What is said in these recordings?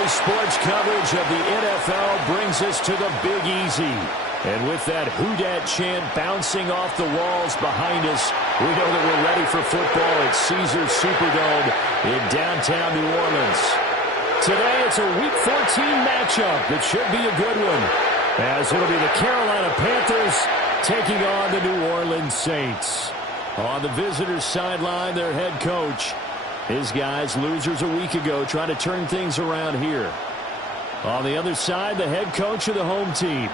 Today's sports coverage of the NFL brings us to the Big Easy. And with that "Who Dat" chant bouncing off the walls behind us, we know that we're ready for football at Caesars Superdome in downtown New Orleans. Today it's a Week 14 matchup that should be a good one, as it'll be the Carolina Panthers taking on the New Orleans Saints. On the visitors' sideline, their head coach. His guys, losers a week ago, trying to turn things around here. On the other side, the head coach of the home team.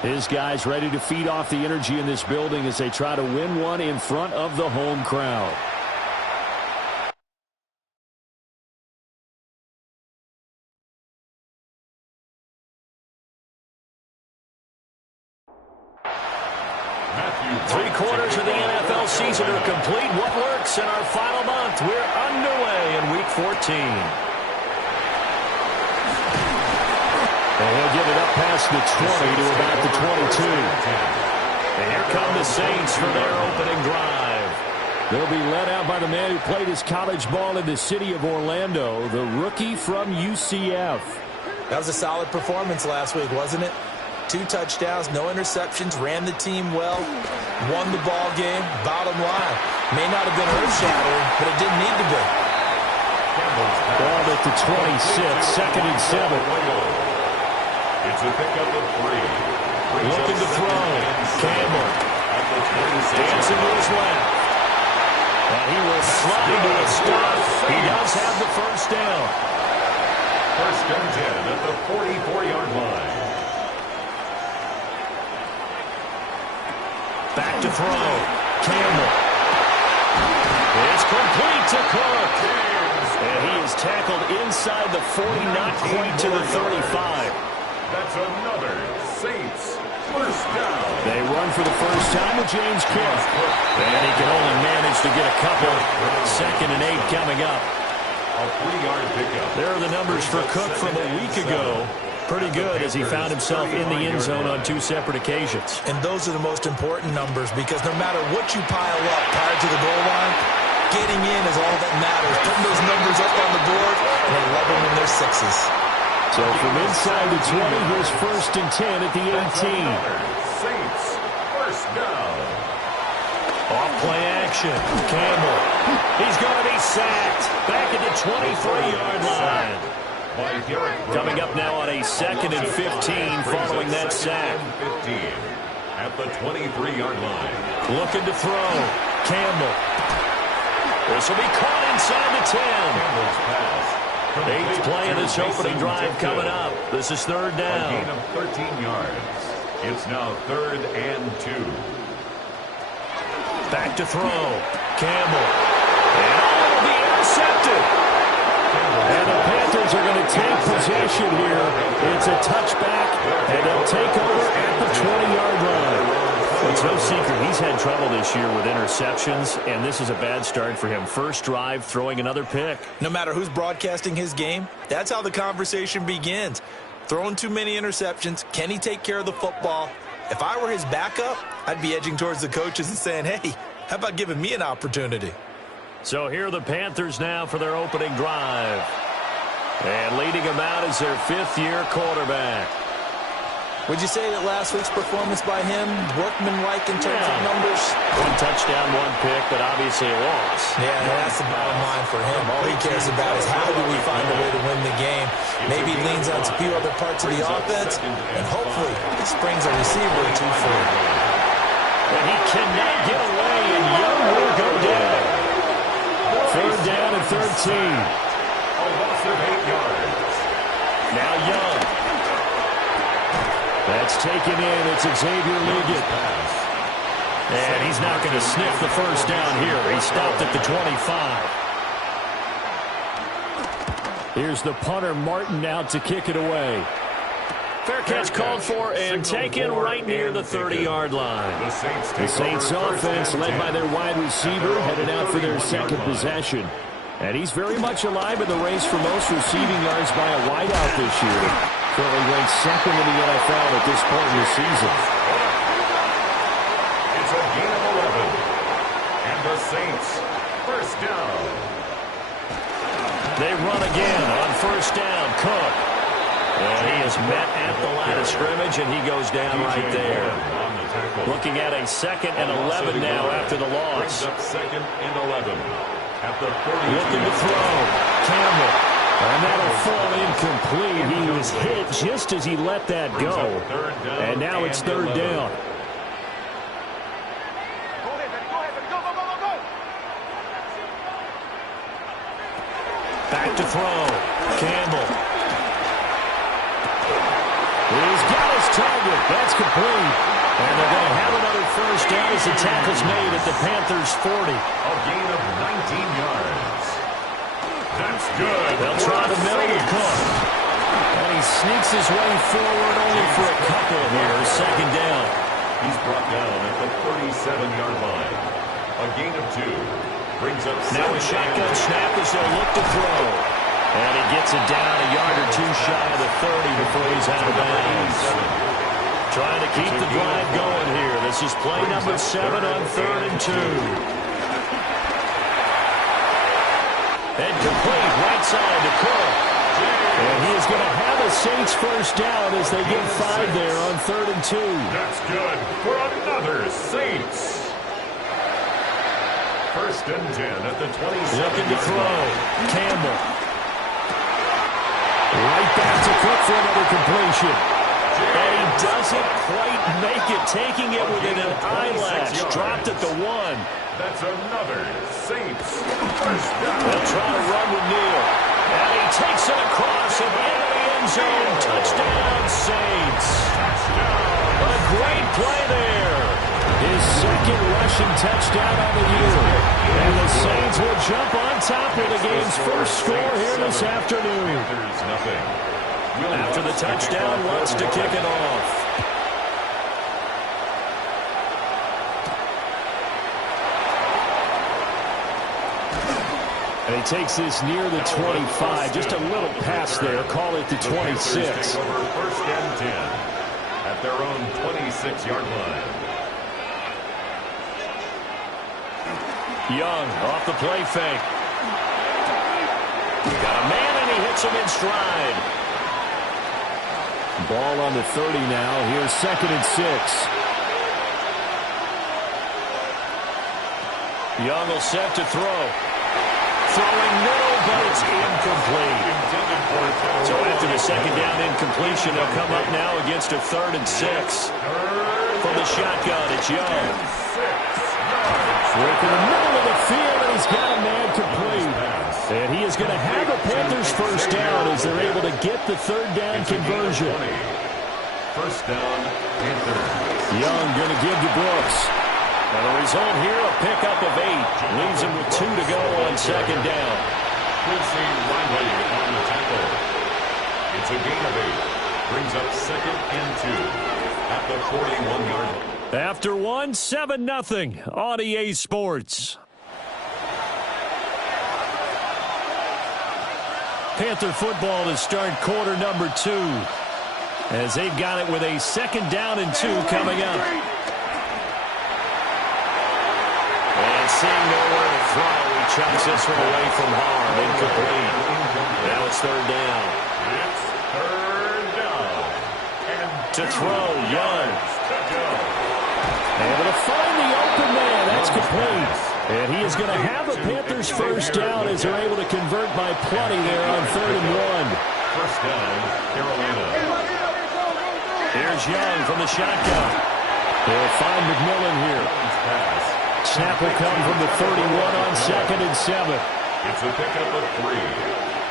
His guys ready to feed off the energy in this building as they try to win one in front of the home crowd. Three-quarters of the NFL season are complete. What works in our final month? We're underway in Week 14. And he'll get it up past the 20 to about the 22. And here come the Saints for their opening drive. They'll be led out by the man who played his college ball in the city of Orlando, the rookie from UCF. That was a solid performance last week, wasn't it? 2 touchdowns, no interceptions, ran the team well, won the ball game. Bottom line, may not have been earth-shattering, but it didn't need to be. Ball at the 26, 2nd and 7. It's a pickup of 3. Looking to throw. Campbell. Dancing to his left. And he will slide to a stop. He does have the first down. First and 10 at the 44-yard line. Back to throw. Campbell. It's complete to Cook. And he is tackled inside the 40, not quite to the 35. That's another Saints first down. They run for the first time with James Cook. And he can only manage to get a couple. 2nd and 8 coming up. A 3-yard pickup. There are the numbers for Cook from a week ago. Pretty good as he found himself in the end zone on 2 separate occasions. And those are the most important numbers because no matter what you pile up prior to the goal line, getting in is all that matters. Putting those numbers up on the board, and they love them when they're 6s. So from inside the 20, here's 1st and 10 at the 18. Saints first down. Off play action. Campbell. He's going to be sacked. Back at the 23-yard line. Coming up now on a 2nd and 15 following that sack. 15 at the 23-yard line. Looking to throw. Campbell. This will be caught inside the 10. Campbell's pass. 8th play of this opening drive coming up. This is 3rd down. A gain of 13 yards. It's now 3rd and 2. Back to throw. Campbell. And it'll be intercepted. And the Panthers are going to take possession here. It's a touchback, and they'll take over at the 20-yard line. It's no secret he's had trouble this year with interceptions, and this is a bad start for him. First drive, throwing another pick. No matter who's broadcasting his game, that's how the conversation begins. Throwing too many interceptions, can he take care of the football? If I were his backup, I'd be edging towards the coaches and saying, hey, how about giving me an opportunity? So here are the Panthers now for their opening drive. And leading them out is their 5th-year quarterback. Would you say that last week's performance by him, workmanlike in terms of numbers? 1 touchdown, 1 pick, but obviously a loss. Yeah, that's the bottom line for him. All he cares about is how do we find a way to win the game. Maybe he leans on a few other parts of the offense, and hopefully he springs a receiver or 2 free. And he cannot get away, and Young will go down. 3rd down and 13. A loss of 8 yards. Now Young. That's taken in. It's Xavier Liggett. And he's not going to sniff the first down here. He stopped at the 25. Here's the punter, Martin, out to kick it away. Fair catch called for and taken right near the 30-yard line. The Saints offense, led by their wide receiver, headed out for their 2nd possession. And he's very much alive in the race for most receiving yards by a wideout this year. Currently ranked 2nd in the NFL at this point in the season. It's a gain of 11. And the Saints first down. They run again on first down. Cook. And he is met at the line of scrimmage, and he goes down right there. Looking at a 2nd and 11 now after the loss. Second and 11 at the 30. Looking to throw. Campbell. And that'll fall incomplete. He was hit just as he let that go. And now it's 3rd down. Back to throw. Campbell. He's got his target. That's complete. And they're going to have another first down as the tackle's made at the Panthers' 40. A gain of 19 yards. That's good. They'll try the middle with Cook. And he sneaks his way forward only for a couple here. 2nd down. He's brought down at the 37-yard line. A gain of 2. Brings up now a shotgun snap as they'll look to throw. And he gets it down a yard or 2 shy of the 30 before he's out of bounds. Trying to keep the drive going here. This is play number 7 on 3rd and 2. And complete right side to Cook. And he is going to have a Saints first down as they get 5 there on 3rd and 2. That's good for another Saints. 1st and 10 at the 27. Looking to throw. Campbell. Right back to Cook for another completion. And he doesn't quite make it, taking it within an eyelash. Dropped at the 1. That's another Saints first down. They'll try to run with Neal. And he takes it across and into the end zone. Touchdown, Saints. Touchdown. A great play there. His 2nd rushing touchdown on the year. And the Saints will jump on top of the game's first score here this afternoon. There's nothing. After the touchdown, wants to kick it off. And he takes this near the 25. Just a little pass there. Call it the 26. 1st and 10 at their own 26-yard line. Young off the play fake. Got a man and he hits him in stride. Ball on the 30 now. Here's 2nd and 6. Young will set to throw. Throwing middle, but it's incomplete. So after the 2nd down incompletion, they'll come up now against a 3rd and 6. From the shotgun, it's Young. Working the middle of the field, and he's got a man complete. And he is going to have a Panthers first down as they're able to get the 3rd down conversion. First down, Panthers. Young going to give to Brooks. And the result here, a pickup of 8. Leaves him with 2 to go on 2nd down. Quincy Riley on the tackle. It's a gain of 8. Brings up 2nd and 2 at the 41-yard line. After 1, 7-0 on EA Sports. Panther football to start quarter number 2. As they've got it with a 2nd down and 2 coming up. And seeing nowhere to throw, he chucks this one away from harm. Incomplete. Now it's 3rd down. It's 3rd down. And to throw, Young. Able to find the open man. That's complete. And he is going to have a Panthers first down as they're able to convert by plenty there on 3rd and 1. First down, Carolina. Here's Young from the shotgun. They'll find McMillan here. Snap will come from the 31 on 2nd and 7. It's a pickup of 3.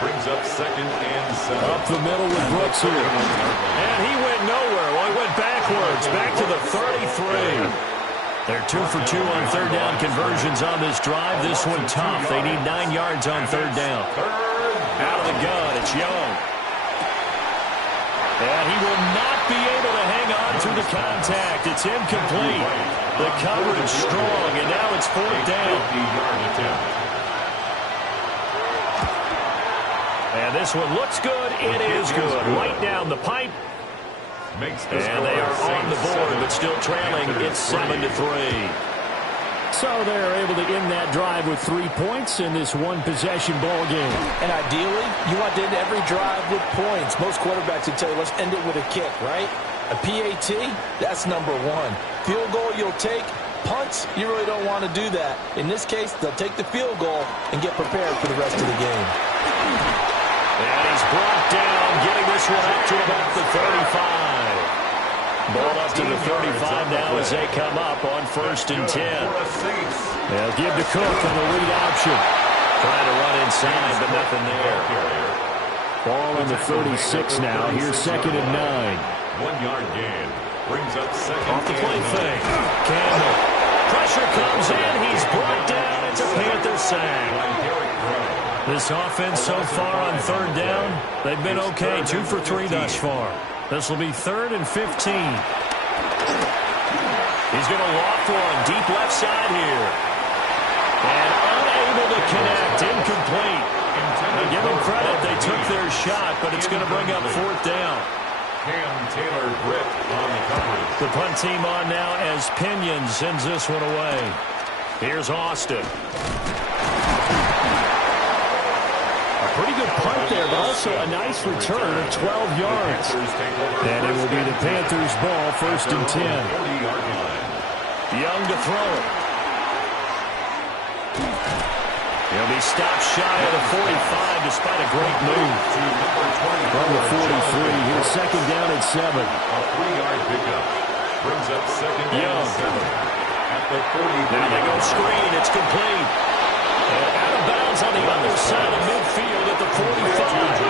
Brings up 2nd and 7. Up the middle with Brooks here. And he went nowhere. Well, he went backwards. Back to the 33. They're 2 for 2 on 3rd down conversions on this drive. This one tough. They need 9 yards on 3rd down. Out of the gun, it's Young. And he will not be able to hang on to the contact. It's incomplete. The coverage strong, and now it's 4th down. And this one looks good. It is good. Right down the pipe. And they are on the board, but still trailing. It's 7-3. So they're able to end that drive with 3 points in this one-possession ball game. And ideally, you want to end every drive with points. Most quarterbacks would tell you, let's end it with a kick, right? A PAT, that's number one. Field goal you'll take. Punts, you really don't want to do that. In this case, they'll take the field goal and get prepared for the rest of the game. And he's brought down, getting this one up to about the 35. Ball up to the 35 now as they come up on 1st and 10. They'll give to Cook on the lead option. Trying to run inside, but nothing there. Ball on the 36 now. Here's 2nd and 9. 1-yard gain. Brings up 2nd. Off the play fake. Campbell. Pressure comes in. He's brought down. It's a Panther sack. This offense so far on 3rd down, they've been okay. 2 for 3 thus far. This will be 3rd and 15. He's going to loft one. Deep left side here. And unable to connect. Incomplete. Now give them credit. They took their shot, but it's going to bring up 4th down. Cam Taylor Britt on the coverage. The punt team on now as Pinion sends this one away. Here's Austin. Pretty good punt there, but also a nice return of 12 yards. And it will be the Panthers' ball, 1st and 10. Young to throw it. He'll be stopped shy of the 45 despite a great move. From the 43, here's 2nd down and 7. A 3-yard pickup. Brings up 2nd and 7. At the 40. Now they go screen. It's complete. And out of bounds on the other side of midfield at the 45.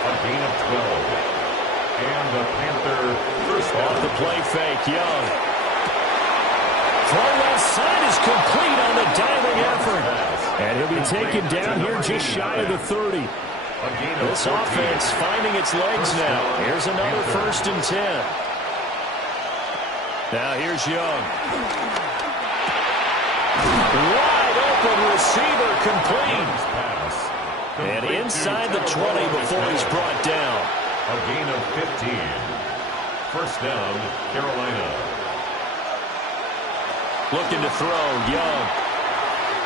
A gain of 12. And the Panther first down. Off the play fake, Young. Throw left side is complete on the diving effort. And he'll be taken down here just shy of the 30. This offense finding its legs now. Here's another 1st and 10. Now here's Young. Wide open receiver complete. And inside the 20 before he's brought down. A gain of 15. First down, Carolina. Looking to throw, Young.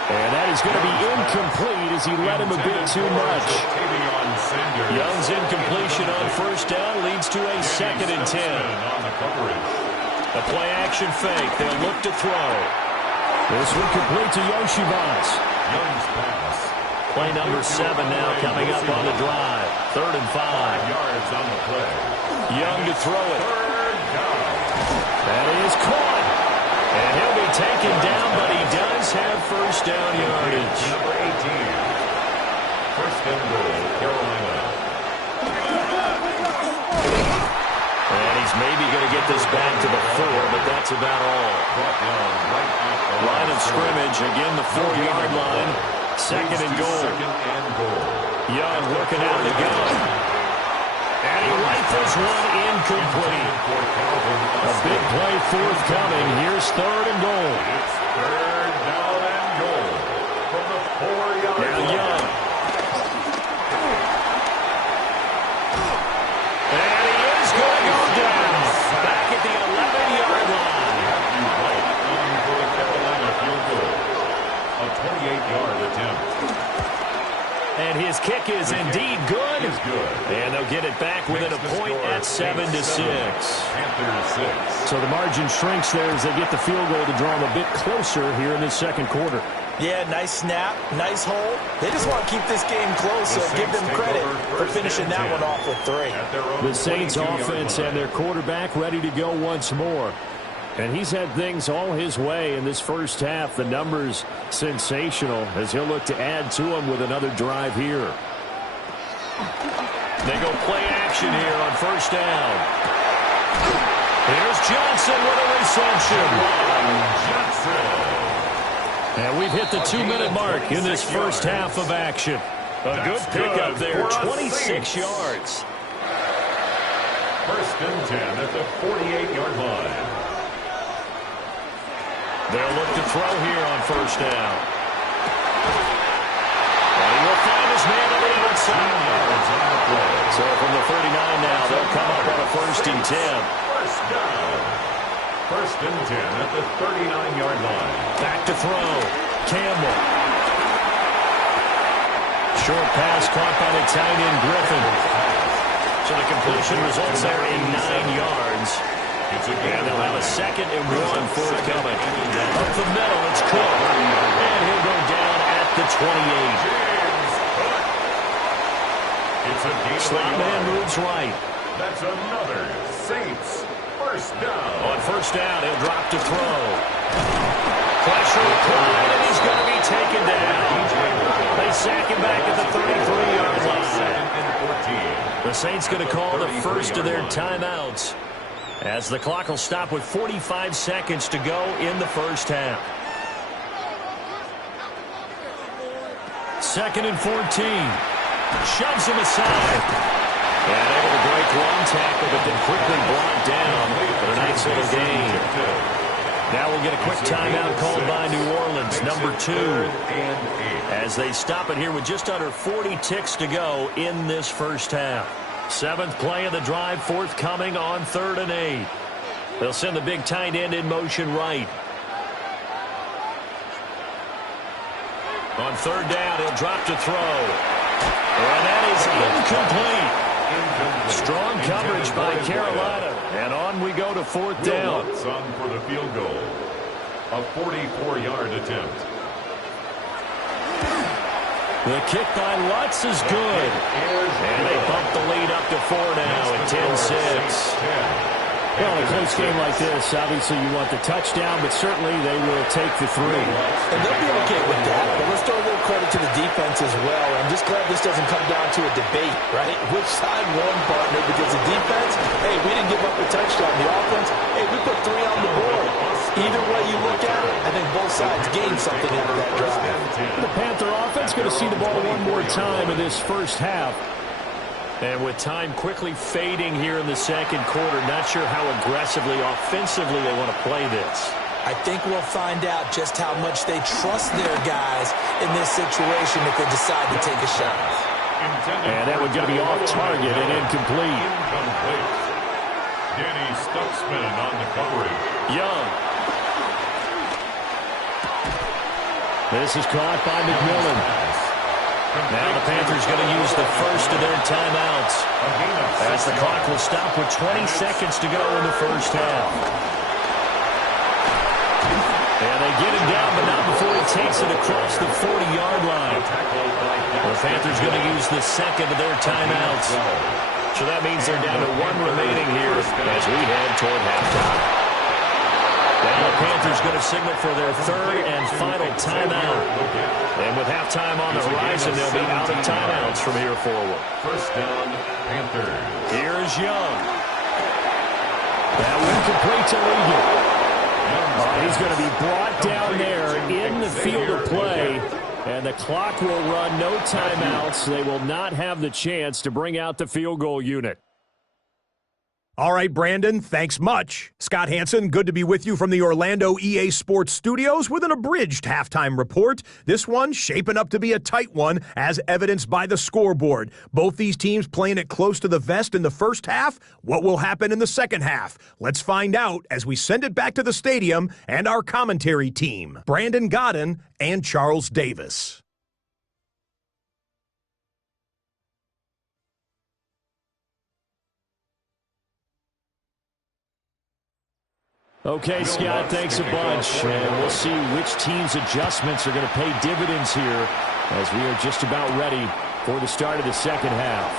And that is going to be incomplete as he led him a bit too much. Young's incompletion on 1st down leads to a 2nd and 10. A play action fake. They'll look to throw. This one complete to Yoshivas. Young's pass. Play number 7 now coming up on the drive. 3rd and 5. Yards on the play. Young to throw it. Third down. That is caught. And he'll be taken down, but he does have 1st down yardage. Number 18. First and goal, Carolina. And he's maybe going to get this back to the 4, but that's about all. Line of scrimmage, again the 4-yard line. 2nd and goal. Young working out the gun. And he rifles one incomplete. A big play forthcoming. Here's 3rd and goal. It's 3rd down and goal from the 4-yard line. Now Young. And he is going to go down. Back at the 11-yard line. Right on for the Carolina field goal. A 28-yard attempt. And his kick is indeed good. And they'll get it back within a point at 7-6. Panthers 6. So the margin shrinks there as they get the field goal to draw them a bit closer here in the 2nd quarter. Yeah, nice snap, nice hole. They just want to keep this game close, so give them credit for finishing that one off with 3. The Saints offense and their quarterback ready to go once more. And he's had things all his way in this first half. The numbers sensational as he'll look to add to them with another drive here. They go play action here on 1st down. Here's Johnson with a reception. And we've hit the 2-minute mark in this first half of action. A good pickup there, 26 yards. 1st and 10 at the 48-yard line. They'll look to throw here on 1st down. And he will find his man on the outside. So from the 39 now, they'll come up on a 1st and 10. First down. First and 10 at the 39-yard line. Back to throw. Campbell. Short pass caught by the tight end, Griffin. So the completion results there in 9 yards. And they'll have a 2nd and 1 forthcoming. Up the middle, it's Cook. And he'll go down at the 28. Slot man moves right. That's another Saints first down. On first down, he'll drop to throw. Pressure applied, and he's going to be taken down. They sack him back at the 33-yard line. The Saints going to call the first of their timeouts, as the clock will stop with 45 seconds to go in the first half. 2nd and 14. Shoves him aside. And able to break one tackle, but then quickly brought down for a nice little gain. Now we'll get a quick timeout called by New Orleans, number 2. As they stop it here with just under 40 ticks to go in this first half. 7th play of the drive forthcoming on 3rd and 8. They'll send the big tight end in motion right. On 3rd down, he'll drop to throw. And that is incomplete. Strong coverage by Carolina. And on we go to 4th down. On for the field goal. A 44-yard attempt. The kick by Lutz is good. And they bump the lead up to 4 now at 10-6. Well, in a close game like this, obviously you want the touchdown, but certainly they will take the 3. And they'll be okay with that, but let's throw a little credit to the defense as well. I'm just glad this doesn't come down to a debate, right? Which side won, partner? Because the defense, hey, we didn't give up a touchdown. The offense, hey, we put 3 on the board. Either way you look at it, I think both sides gained something out of that drive. The Panther offense going to see the ball one more time in this first half. And with time quickly fading here in the second quarter, not sure how aggressively, offensively they want to play this. I think we'll find out just how much they trust their guys in this situation if they decide to take a shot. And that one's going to be off target and incomplete. Danny Stuxman on the coverage. Young. This is caught by McMillan. Now the Panthers going to use the first of their timeouts, as the clock will stop with 20 seconds to go in the first half. And they get him down, but not before he takes it across the 40-yard line. The Panthers going to use the second of their timeouts. So that means they're down to 1 remaining here as we head toward halftime. Now the Panthers going to signal for their 3rd and final timeout. And with halftime on the horizon, they'll be out of timeouts from here forward. First down, Panthers. Here's Young. That one complete to Ligon. He's going to be brought down there in the field of play. And the clock will run, no timeouts. They will not have the chance to bring out the field goal unit. All right, Brandon, thanks much. Scott Hansen, good to be with you from the Orlando EA Sports Studios with an abridged halftime report. This one shaping up to be a tight one, as evidenced by the scoreboard. Both these teams playing it close to the vest in the first half. What will happen in the second half? Let's find out as we send it back to the stadium and our commentary team, Brandon Godden and Charles Davis. Okay, Scott, thanks a bunch. And we'll see which team's adjustments are going to pay dividends here as we are just about ready for the start of the second half.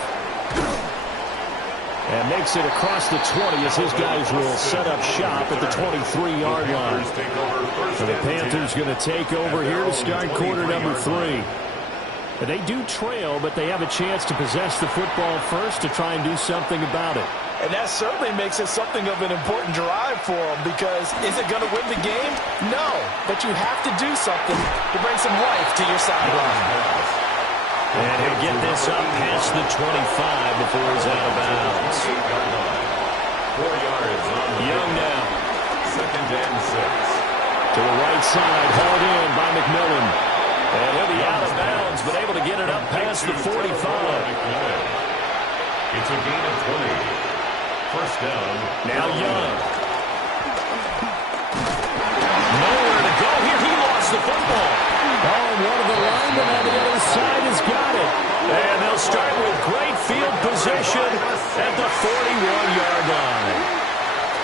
And makes it across the 20 as his guys will set up shop at the 23-yard line. So the Panthers going to take over here to start quarter number 3. They do trail, but they have a chance to possess the football first to try and do something about it. And that certainly makes it something of an important drive for them, because is it going to win the game? No, but you have to do something to bring some life to your sideline. And he'll get this up past the 25 before he's out of bounds. 4 yards on the Young now. 2nd and 6. To the right side, hauled in by McMillan. And he'll be out of bounds, but able to get it up past the 45. It's a gain of 20. First down. Now Young. the football. Oh, one of the linemen on the other side has got it. And they'll start with great field position at the 41-yard line.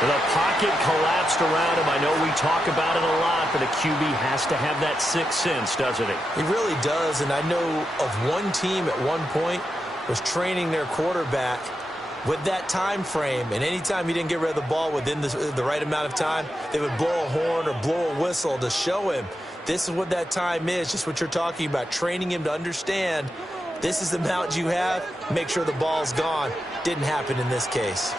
The pocket collapsed around him. I know we talk about it a lot, but a QB has to have that sixth sense, doesn't he? He really does, and I know of one team at one point was training their quarterback with that time frame, and anytime he didn't get rid of the ball within the right amount of time, they would blow a horn or blow a whistle to show him this is what that time is, just what you're talking about, training him to understand this is the amount you have, make sure the ball's gone. Didn't happen in this case.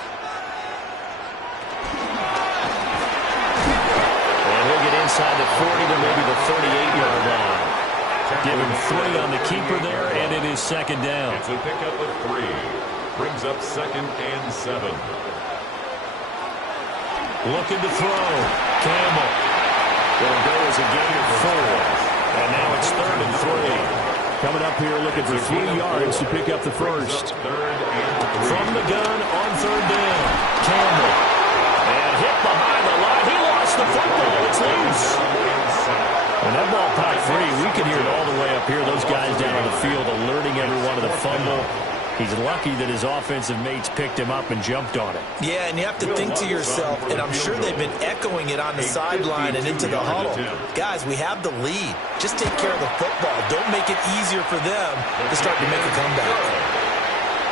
Inside the 40 to maybe the 38-yard line. Give him 3 on the keeper there, and it is second down. It's a pickup of 3. Brings up 2nd and 7. Looking to throw. Campbell. Will go as a gain of 4. And now it's 3rd and 3. Coming up here looking for 3 yards to pick up the first. From the gun on 3rd down. Campbell. And hit behind the line. He lost the football. It's loose. When that ball popped free, we can hear it all the way up here. Those guys down on the field alerting everyone of the fumble. He's lucky that his offensive mates picked him up and jumped on it. Yeah, and you have to think to yourself, and I'm sure they've been echoing it on the sideline and into the huddle. Guys, we have the lead. Just take care of the football. Don't make it easier for them to start to make a comeback.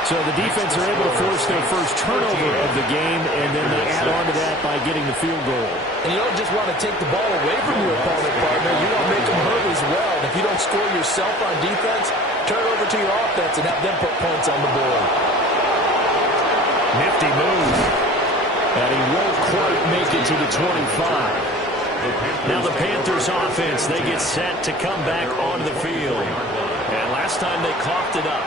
So the defense are able to force their first turnover of the game, and then they add on to that by getting the field goal. And you don't just want to take the ball away from your opponent, partner. You want to make them hurt as well. And if you don't score yourself on defense, turn it over to your offense and have them put points on the board. Nifty move. And he won't quite make it to the 25. Now the Panthers offense, they get set to come back onto the field. And last time they coughed it up,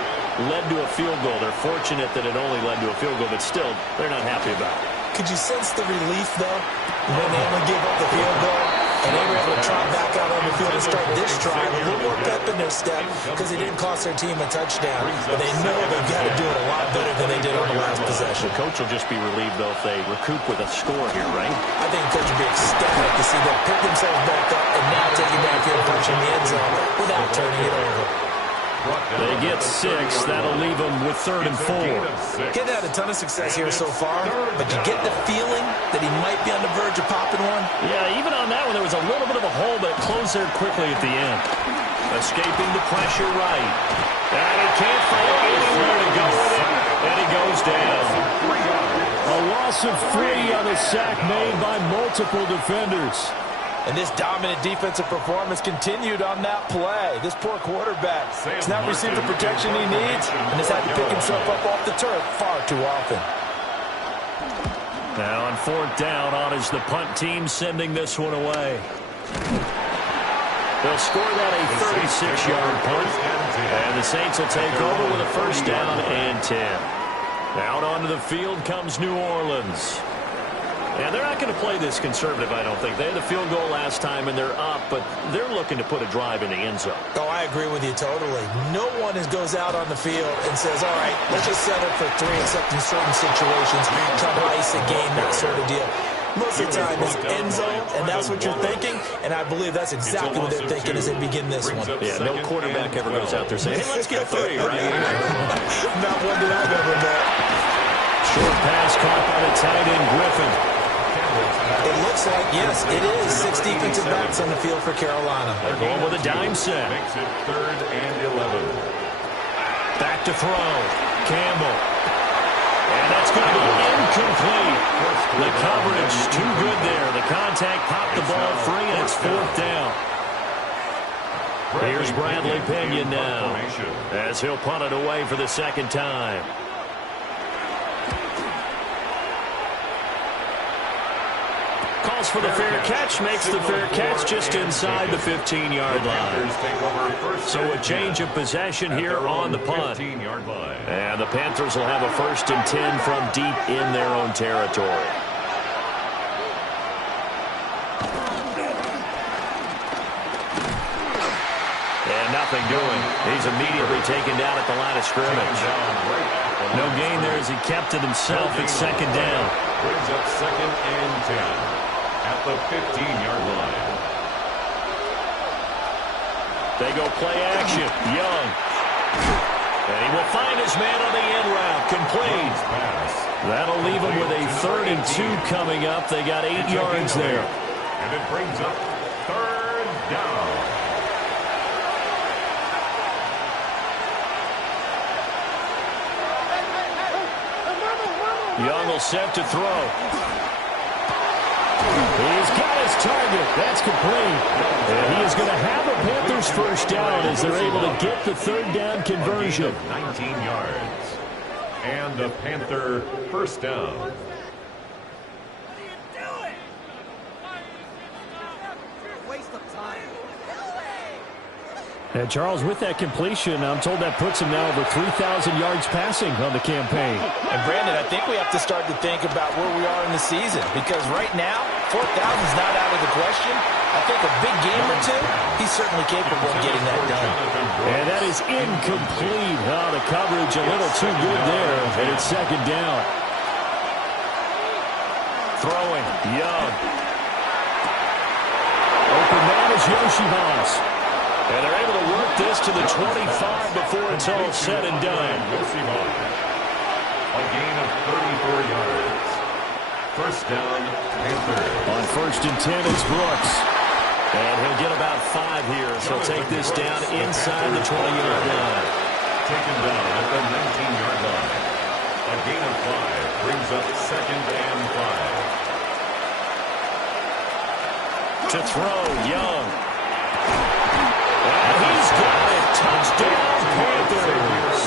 led to a field goal. They're fortunate that it only led to a field goal, but still, they're not happy about it. Could you sense the relief, though, when they only gave up the field goal and they were able to trot back out on the field and start this drive a little more pep in their step because it didn't cost their team a touchdown, but they know they've got to do it a lot better than they did on the last possession. The coach will just be relieved, though, if they recoup with a score here, right? I think the coach will be ecstatic to see them pick themselves back up and now take it back here and punch in the end zone without turning it over. They get 6. That'll leave them with 3rd and 4. He's had a ton of success here so far, but you get the feeling that he might be on the verge of popping one. Yeah, even on that one, there was a little bit of a hole, but it closed there quickly at the end. Escaping the pressure right. And he can't find anywhere to go with it, and he goes down. A loss of 3 on the sack made by multiple defenders. And this dominant defensive performance continued on that play. This poor quarterback has not received the protection he needs and has had to pick himself up off the turf far too often. Now on 4th down, on is the punt team sending this one away. They'll score that a 36-yard punt. And the Saints will take over with a 1st down and 10. Out onto the field comes New Orleans. And they're not going to play this conservative, I don't think. They had the field goal last time, and they're up, but they're looking to put a drive in the end zone. Oh, I agree with you totally. No one goes out on the field and says, all right, let's just settle for 3, except in certain situations, try to ice a game, that sort of deal. Most of the time, it's end zone, and that's what you're thinking, and I believe that's exactly what they're thinking as they begin this one. Yeah, no quarterback ever goes out there saying, hey, let's get 3, right? Not one that I've ever met. Short pass caught by the tight end, Griffin. It looks like, yes, it is 6 defensive backs on the field for Carolina. They're going with a dime set. Makes it 3rd and 11. Back to throw. Campbell. And that's going to be incomplete. The coverage too good there. The contact popped the ball free, and it's 4th down. Here's Bradley Pinion now as he'll punt it away for the 2nd time. Calls for the fair catch, makes the fair catch just inside the 15-yard line. So a change of possession here on the punt. And the Panthers will have a 1st and 10 from deep in their own territory. And nothing doing. He's immediately taken down at the line of scrimmage. No gain there as he kept it himself. It's 2nd down. Brings up 2nd and 10. At the 15-yard line. They go play action. Young. And he will find his man on the end route. Complete. That'll leave him with a 3rd and 2 coming up. They got 8 yards there. And it brings up 3rd down. Young will set to throw. He's got his target. That's complete. And he is going to have a Panthers first down as they're able to get the 3rd down conversion. 19 yards. And a Panther first down. And Charles, with that completion, I'm told that puts him now over 3,000 yards passing on the campaign. And Brandon, I think we have to start to think about where we are in the season, because right now, 4,000 is not out of the question. I think a big game or two, he's certainly capable of getting that done. And that is incomplete. Oh, the coverage a little too good there, and it's 2nd down. Throwing, Young. Open man is Yoshibas. And they're able to work this to the 25 before it's all said and done. A gain of 34 yards. First down, Panthers. On 1st and 10, it's Brooks. And he'll get about 5 here, so he'll take this down inside the 20-yard line. Taken down at the 19-yard line. A gain of 5 brings up 2nd and 5. To throw, Young. And he's got it. Touchdown, Panthers.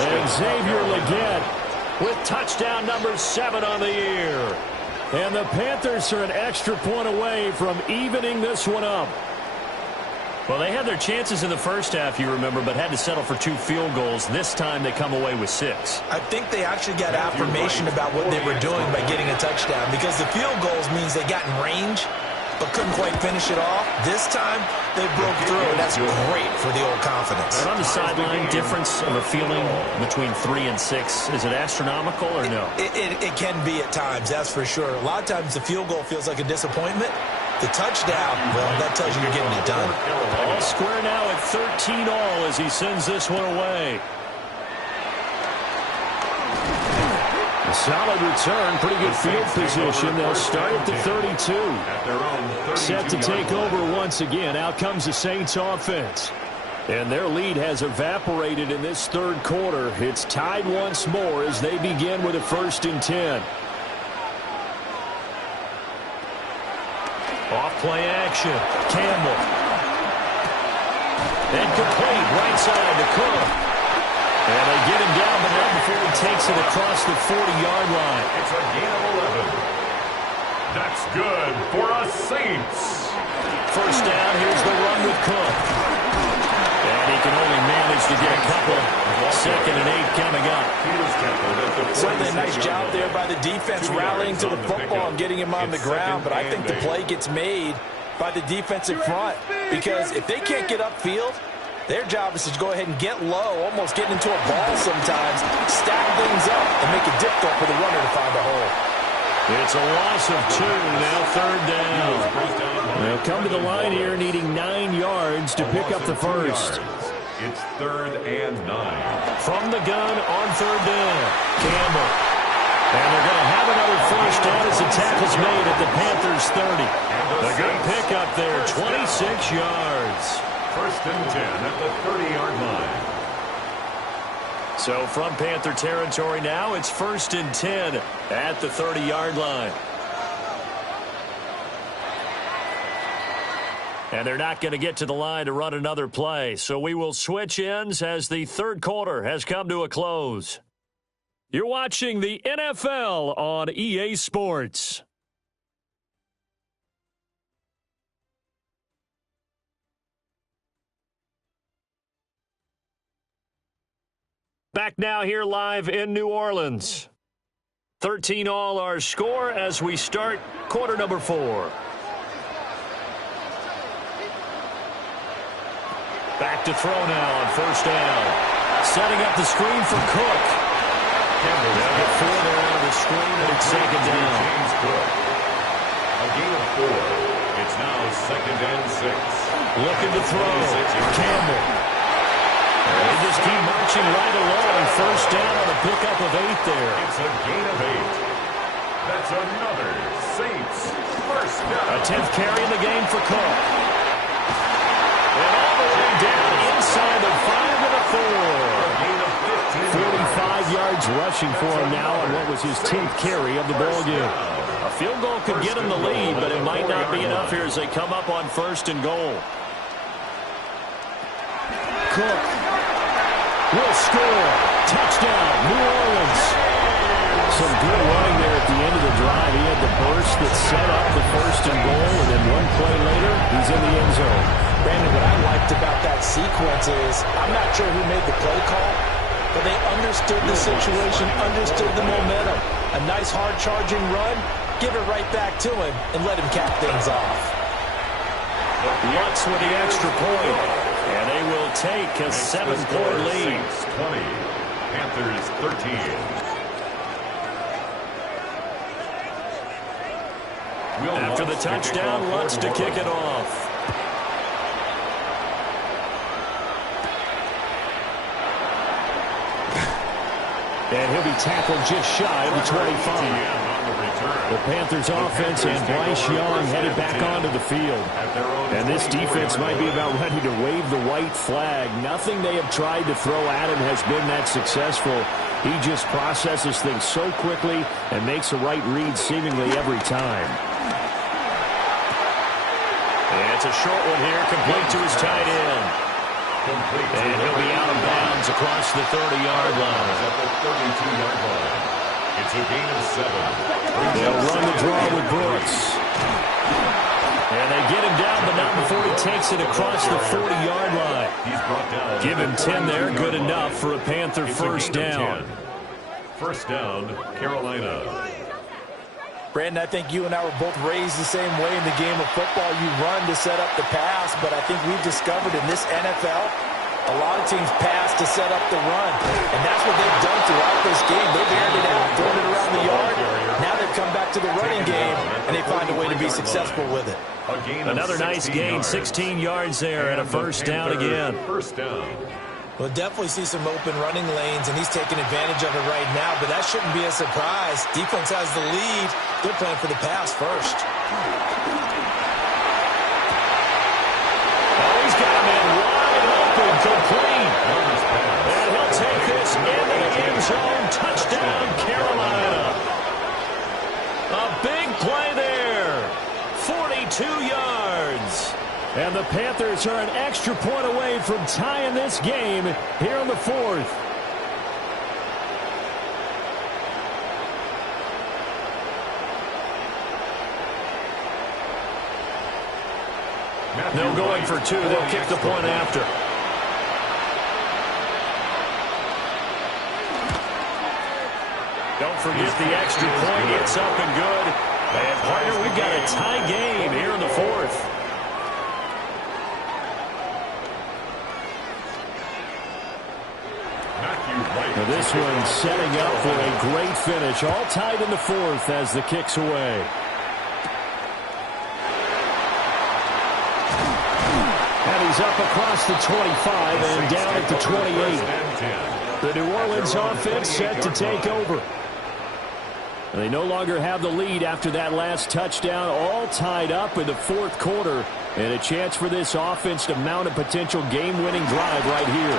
And Xavier Legette with touchdown number 7 on the year. And the Panthers are an extra point away from evening this one up. Well, they had their chances in the first half, you remember, but had to settle for 2 field goals. This time they come away with 6. I think they actually got affirmation about what they were doing by getting a touchdown, because the field goals means they got in range but couldn't quite finish it off. This time, they broke through, and that's great for the old confidence. And on the sideline, difference of a feeling between 3 and 6, is it astronomical or no? It can be at times, that's for sure. A lot of times the field goal feels like a disappointment. The touchdown, well, that tells you you're getting it done. All square now at 13 all as he sends this one away. A solid return, pretty good field position. They'll start at the 32. Set to take over once again. Out comes the Saints offense. And their lead has evaporated in this 3rd quarter. It's tied once more as they begin with a 1st and 10. Off play action. Campbell. And complete right side to Cook. And they get him down, but not before he takes it across the 40-yard line. It's a gain of 11. That's good for us Saints. First down, here's the run with Cook. And he can only manage to get a couple. 2nd and 8 coming up. Certainly a nice job there by the defense rallying to the football and getting him on the ground, but I think the play gets made by the defensive front, because if they can't get upfield, their job is to go ahead and get low, almost getting into a ball sometimes, stack things up, and make it difficult for the runner to find a hole. It's a loss of 2, now 3rd down. They'll come to the line here needing 9 yards to pick up the first. It's 3rd and 9. From the gun on 3rd down, Campbell. And they're going to have another first down as the tackle's made at the Panthers 30. A good pickup there, 26 yards. 1st and 10 at the 30-yard line. So from Panther territory now, it's 1st and 10 at the 30-yard line. And they're not going to get to the line to run another play. So we will switch ends as the 3rd quarter has come to a close. You're watching the NFL on EA Sports. Back now here live in New Orleans. 13 all our score as we start quarter number 4. Back to throw now on 1st down. Setting up the screen for Cook. They'll get 4 there out of the screen, and it's 2nd down. James Cook. A gain of 4. It's now 2nd and 6. Looking to throw. Campbell. They just keep marching right along. First down on a pickup of 8 there. It's a gain of 8. That's another Saints first down. A 10th carry in the game for Cook. And all the way down inside the 5 and a 4. 45 yards rushing for him now on what was his 10th carry of the ball game. A field goal could get him the lead, but it might not be enough here as they come up on 1st and goal. Cook will score. Touchdown, New Orleans. Some good running there at the end of the drive. He had the burst that set up the 1st and goal, and then one play later, he's in the end zone. Brandon, what I liked about that sequence is I'm not sure who made the play call, but they understood the situation, understood the momentum. A nice hard-charging run, give it right back to him, and let him cap things off. Lutz with the extra point, and they will take a 7-point lead. 20, Panthers 13. After the touchdown, Lutz to kick it off. And he'll be tackled just shy of the 25. The Panthers offense and Bryce Young headed back onto the field. And this defense might be about ready to wave the white flag. Nothing they have tried to throw at him has been that successful. He just processes things so quickly and makes the right read seemingly every time. And it's a short one here, complete to his tight end. And he'll be out of bounds across the 30-yard line. At the 32-yard line. It's a gain of 7. They'll run the draw with Brooks. And they get him down, but not before he takes it across the 40-yard line. Give him 10 there, good enough for a Panther first down. First down, Carolina. Brandon, I think you and I were both raised the same way in the game of football. You run to set up the pass, but I think we've discovered in this NFL, a lot of teams pass to set up the run. And that's what they've done throughout this game. They've aired it out, thrown it around the yard. Now they've come back to the running game, and they find a way to be successful with it. Another nice gain, 16 yards there, and a first down again. First down. We'll definitely see some open running lanes, and he's taking advantage of it right now, but that shouldn't be a surprise. Defense has the lead. They're playing for the pass first. Oh, he's got a man wide open, complete. And he'll take this into the end zone. Touchdown, Carolina. A big play there. 42 yards. And the Panthers are an extra point away from tying this game here in the 4th. No going for 2. They'll kick the point after. Don't forget the extra point. It's up and good. And partner, we've got a tie game here in the 4th. Now this one setting up for a great finish. All tied in the 4th as the kick's away. And he's up across the 25 and down at the 28. The New Orleans offense set to take over. They no longer have the lead after that last touchdown. All tied up in the 4th quarter. And a chance for this offense to mount a potential game-winning drive right here.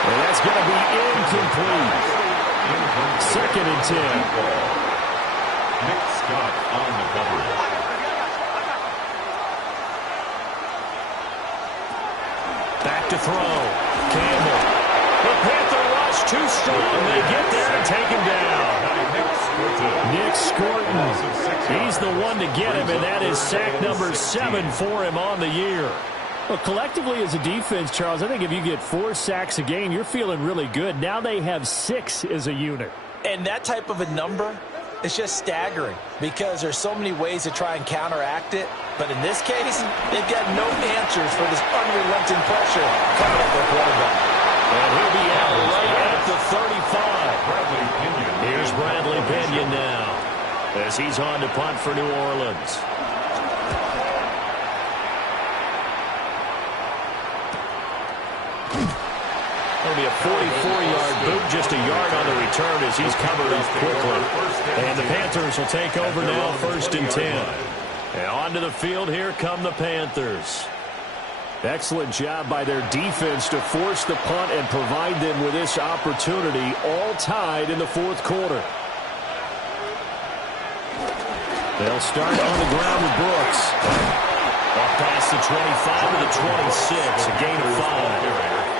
And that's going to be incomplete. 2nd and 10. Nick Scott on the coverage. Back to throw. Campbell. The Panther rush too strong. They get there and take him down. Nick Scorton. He's the one to get him, and that is sack number 7 for him on the year. Well, collectively as a defense, Charles, I think if you get 4 sacks a game, you're feeling really good. Now they have 6 as a unit. And that type of a number is just staggering because there's so many ways to try and counteract it. But in this case, they've got no answers for this unrelenting pressure coming at their quarterback. And he'll be out right at the 35. Here's Bradley Pinion now. as he's on to punt for New Orleans. It'll be a 44-yard boot, just a yard on the return as he's covered up quickly. And the Panthers will take over now, 1st and 10. And onto the field, here come the Panthers. Excellent job by their defense to force the punt and provide them with this opportunity, all tied in the 4th quarter. They'll start on the ground with Brooks. Up past the 25 to the 26, a gain of 5.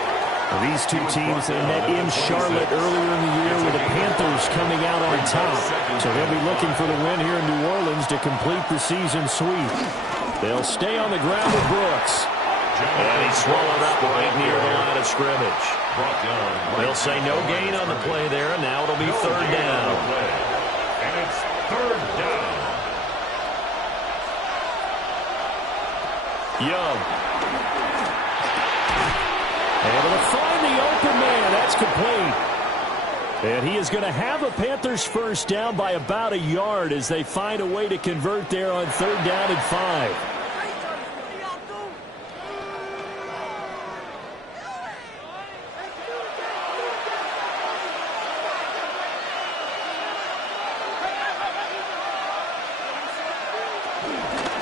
These two teams, they met in Charlotte earlier in the year with the Panthers coming out on top. So they'll be looking for the win here in New Orleans to complete the season sweep. They'll stay on the ground with Brooks. And he's swallowed up right near the line of scrimmage. They'll say no gain on the play there, and now it'll be 3rd down. And it's 3rd down. Young. Able to find the open man. That's complete. And he is going to have a Panthers 1st down by about a yard as they find a way to convert there on 3rd down and 5.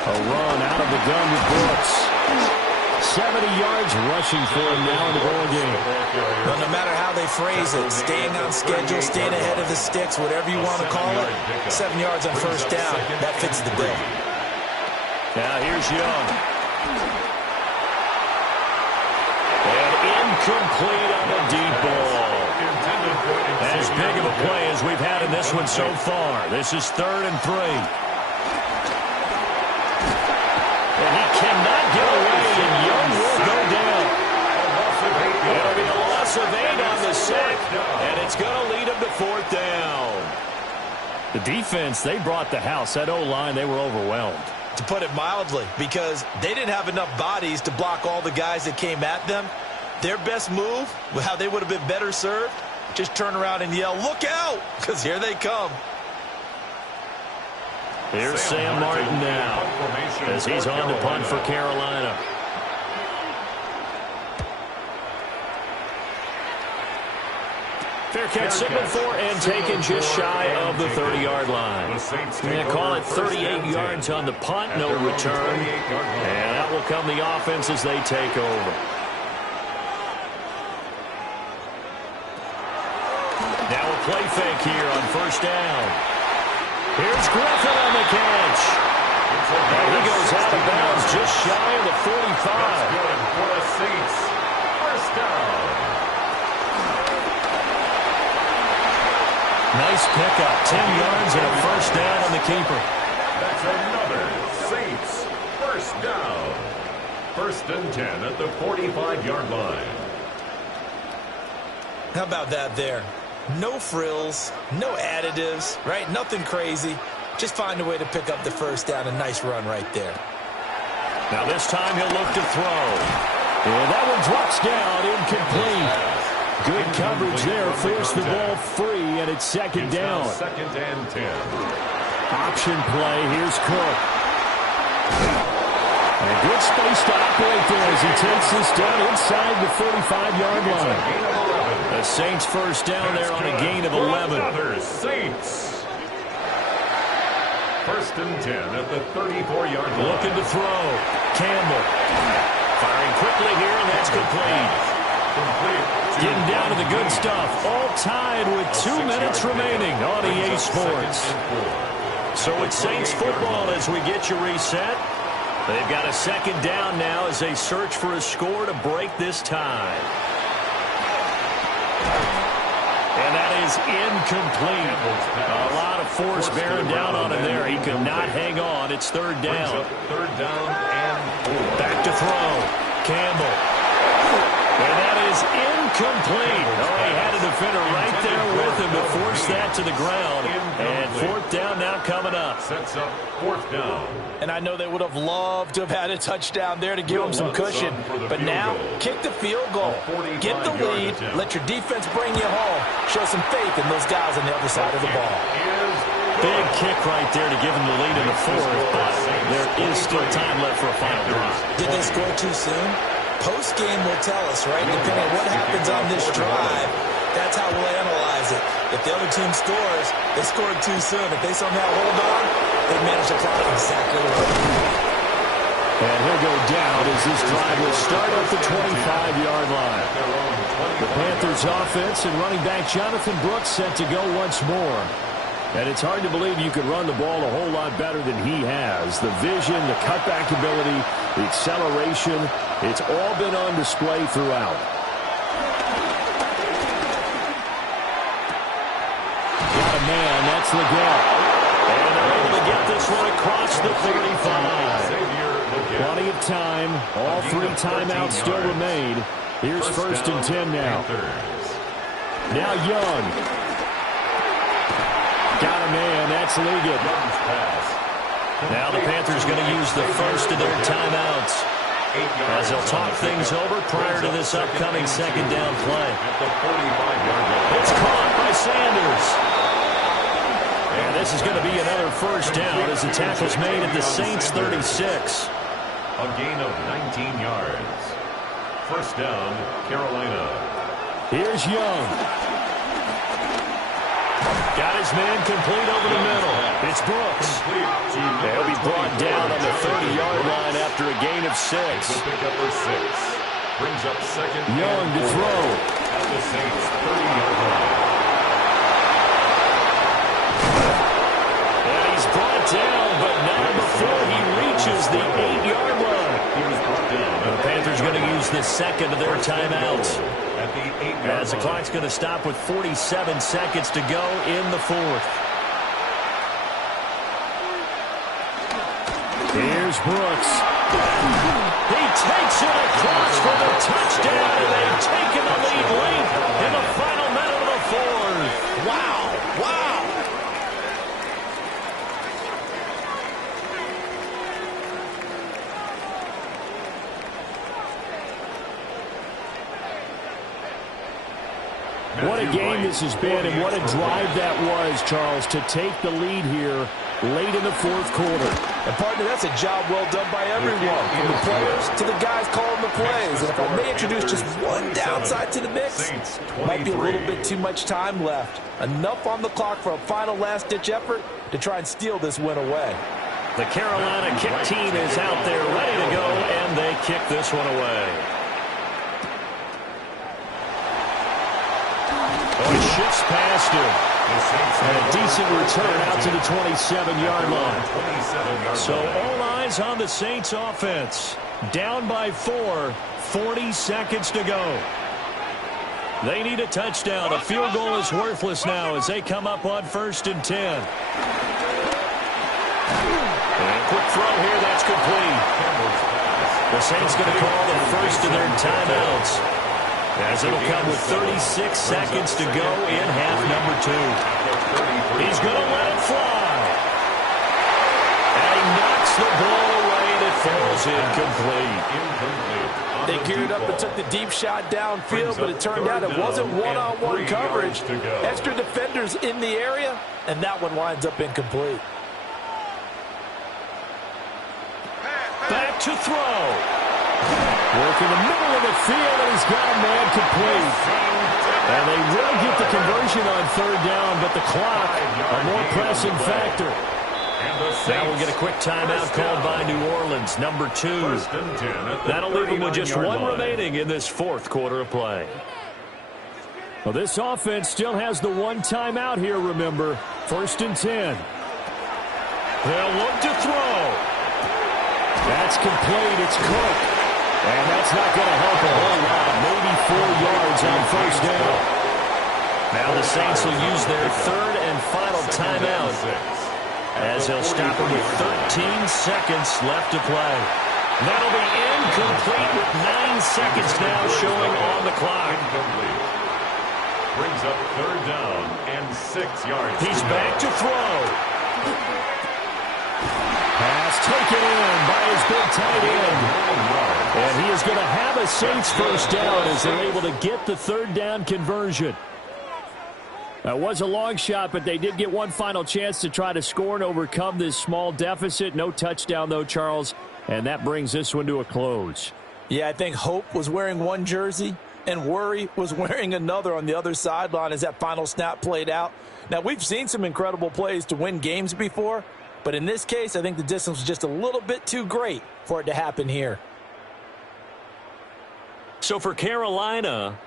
A run out of the gun with Brooks. 70 yards rushing for him now in the ball game. Well, no matter how they phrase it, staying on schedule, staying ahead of the sticks, whatever you want to call it, 7 yards on 1st down, that fits the bill. Now here's Young. And incomplete on the deep ball. As big of a play as we've had in this one so far. This is 3rd and 3. And he cannot get away, and Young will go down. It'll be a loss of 8 on the sack, and it's going to lead him to 4th down. The defense, they brought the house. That O-line, they were overwhelmed. To put it mildly, because they didn't have enough bodies to block all the guys that came at them. Their best move, how they would have been better served, just turn around and yell, "Look out!" because here they come. Here's Sam Martin now as he's on to punt for Carolina. Fair catch signaled for and taken just shy of the 30-yard line. We're going to call it 38 yards on the punt, no return. And that will come the offense as they take over. Now a play fake here on 1st down. Here's Griffin on the catch. And he goes out of bounds just shy of the 45. For the Saints. 1st down. Nice pickup. 10 yards and a 1st down on the keeper. That's another Saints 1st down. 1st and 10 at the 45-yard line. How about that there? No frills, no additives, right? Nothing crazy. Just find a way to pick up the 1st down. A nice run right there. Now this time he'll look to throw. And that one drops down, incomplete. Good coverage there, forced the ball free, and it's 2nd down. 2nd and 10. Option play, here's Cook. And a good space to operate there as he takes this down inside the 35-yard line. The Saints 1st down there on a gain of 11. Another Saints. 1st and 10 at the 34-yard line. Looking to throw. Campbell. Firing quickly here, and that's complete. Getting down to the good stuff. All tied with 2 minutes remaining on EA Sports. So it's Saints football as we get you reset. They've got a 2nd down now as they search for a score to break this tie. And that is incomplete. A lot of force bearing down on him there. He could not hang on. It's 3rd down. 3rd down and 4. Back to throw. Campbell. And that is incomplete. Oh, he had a defender right there with him to force that to the ground. And 4th down now coming up. Sets up 4th down. And I know they would have loved to have had a touchdown there to give them some cushion. But now, kick the field goal. Get the lead. Let your defense bring you home. Show some faith in those guys on the other side of the ball. Is Big kick right there to give them the lead in the fourth, but there is still time left for a final drive. Did they score too soon? Post-game will tell us, right? Depending on what happens on this drive, that's how we'll analyze it. If the other team scores, they scored too soon. If they somehow hold on, they manage the clock exactly right. And he'll go down as this drive will start at the 25-yard line. The Panthers offense and running back Jonathan Brooks set to go once more. And it's hard to believe you could run the ball a whole lot better than he has. The vision, the cutback ability, the acceleration, it's all been on display throughout. Got a man, that's Leggett. And they're able to get this one across the 35. Plenty of time. All 3 timeouts still remain. Here's first and 10 now. Now Young. Got a man. That's Leggett. Now the Panthers going to use the first of their timeouts as they'll talk things over prior to this upcoming second down play. It's caught by Sanders. And this is going to be another first down as the tackle's made at the Saints' 36. A gain of 19 yards. First down, Carolina. Here's Young. Got his man complete over the middle. It's Brooks. They'll be brought down on the 30-yard line after a gain of 6. Pick up for 6. Brings up second. Young to throw. At the Saints' 30-yard line. And he's brought down, but not before he reaches the 8-yard line. The Panthers going to use the second of their timeouts as the clock's going to stop with 47 seconds to go in the fourth. Here's Brooks. He takes it across for the touchdown, and they've taken the lead late in the final minute of the fourth. Wow. Wow. What a game this has been, and what a drive that was, Charles, to take the lead here late in the fourth quarter. And, partner, that's a job well done by everyone, from the players to the guys calling the plays. And if I may introduce just one downside to the mix, might be a little bit too much time left. Enough on the clock for a final last-ditch effort to try and steal this win away. The Carolina kick team is out there ready to go, and they kick this one away. Oh, he shifts past him. And a decent return out to the 27-yard line. So all eyes on the Saints offense. Down by 4, 40 seconds to go. They need a touchdown. A field goal is worthless now as they come up on 1st and 10. And quick throw here, that's complete. The Saints going to call the first of their timeouts, as it'll come with 36 seconds to go in half number 2. He's going to let it fly. And he knocks the ball away, and it falls incomplete. They geared up and took the deep shot downfield, but it turned out it wasn't one-on-one coverage. Extra defenders in the area, and that one winds up incomplete. Back to throw. Work in the middle of the field, and he's got a man complete. And they will get the conversion on 3rd down, but the clock, a more pressing factor. Now we'll get a quick timeout called by New Orleans, number 2. That'll leave them with just 1 remaining in this 4th quarter of play. Well, this offense still has the 1 timeout here, remember. 1st and 10. They'll look to throw. That's complete. It's Cook. And that's not going to help a whole lot. Maybe 4 yards on 1st down. Now the Saints will use their 3rd and final timeout, as they'll stop him with 13 seconds left to play. That'll be incomplete with 9 seconds now showing on the clock. Incomplete. Brings up 3rd down and 6 yards. He's back to throw. Pass taken in by his big tight end. And he is going to have a Saints first down as they're able to get the 3rd down conversion. It was a long shot, but they did get one final chance to try to score and overcome this small deficit. No touchdown, though, Charles, and that brings this one to a close. Yeah, I think Hope was wearing one jersey and Worry was wearing another on the other sideline as that final snap played out. Now, we've seen some incredible plays to win games before, but in this case, I think the distance was just a little bit too great for it to happen here. So for Carolina,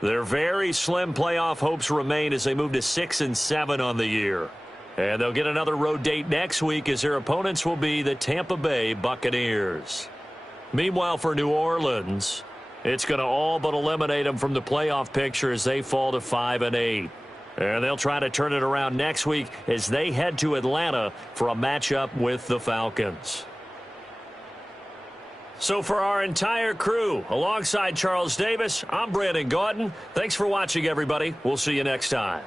their very slim playoff hopes remain as they move to 6-7 on the year. And they'll get another road date next week as their opponents will be the Tampa Bay Buccaneers. Meanwhile, for New Orleans, it's going to all but eliminate them from the playoff picture as they fall to 5-8. And they'll try to turn it around next week as they head to Atlanta for a matchup with the Falcons. So for our entire crew, alongside Charles Davis, I'm Brandon Gaudin. Thanks for watching, everybody. We'll see you next time.